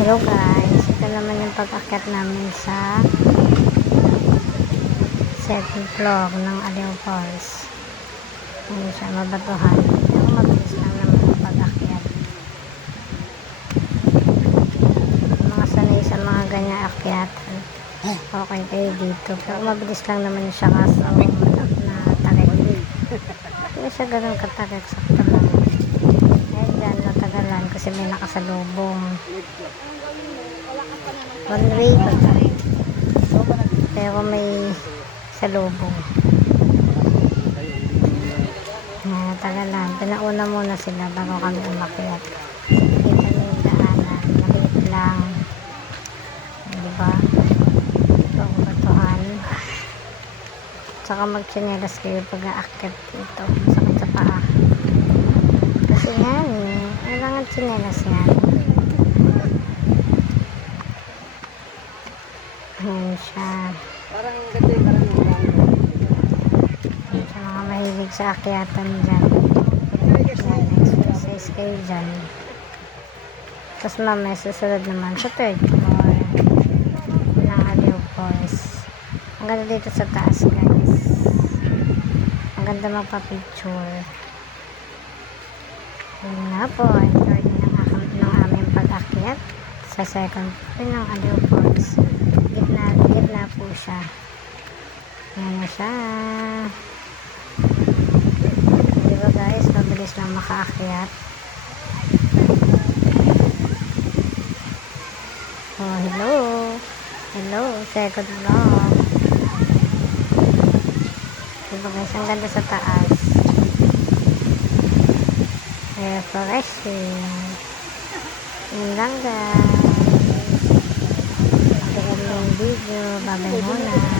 Hello guys, ito naman yung pag-akyat namin sa second floor ng Aliw Falls. Ayan siya, mabatuhan. Pero mabilis lang naman yung pag-akyat. Mga sanay sa mga ganyan akyat, okay kayo dito. Pero mabilis lang naman siya kaso na takik. Hindi siya ganun katakik, sakto lang. Ayan dyan, natagalan kasi may nakasalubong. One way pa tayo. Pero may salubong. Natagalan. Pinauna muna sila bago kami umakyat. Kita niyo yung daanan. Maliit lang. Diba? Ito ang batuhan. Tsaka magtsinelas kayo pag-aakyat dito. Sakit sa paa. Kasi yan eh. Kailangan tsinelas yan. Ayan siya. Parang ganda yung parang Ayan siya, mga mahilig sa akyatan dyan. Ayan, exercise kayo dyan. Tapos mamaya susunod naman sa third floor ng Aliw Falls. Ang ganda dito sa taas guys. Ang ganda magpa-picture. Yun nga po, enjoy ng aming pag-akyat sa second floor ng Aliw Falls. Gitna po siya. Ayan na siya. Diba guys, mabilis lang makaakyat. Oh, hello. Hello, second floor. Diba guys, ang ganda sa taas. Refreshing. Yun lang guys. Yung video, babay muna.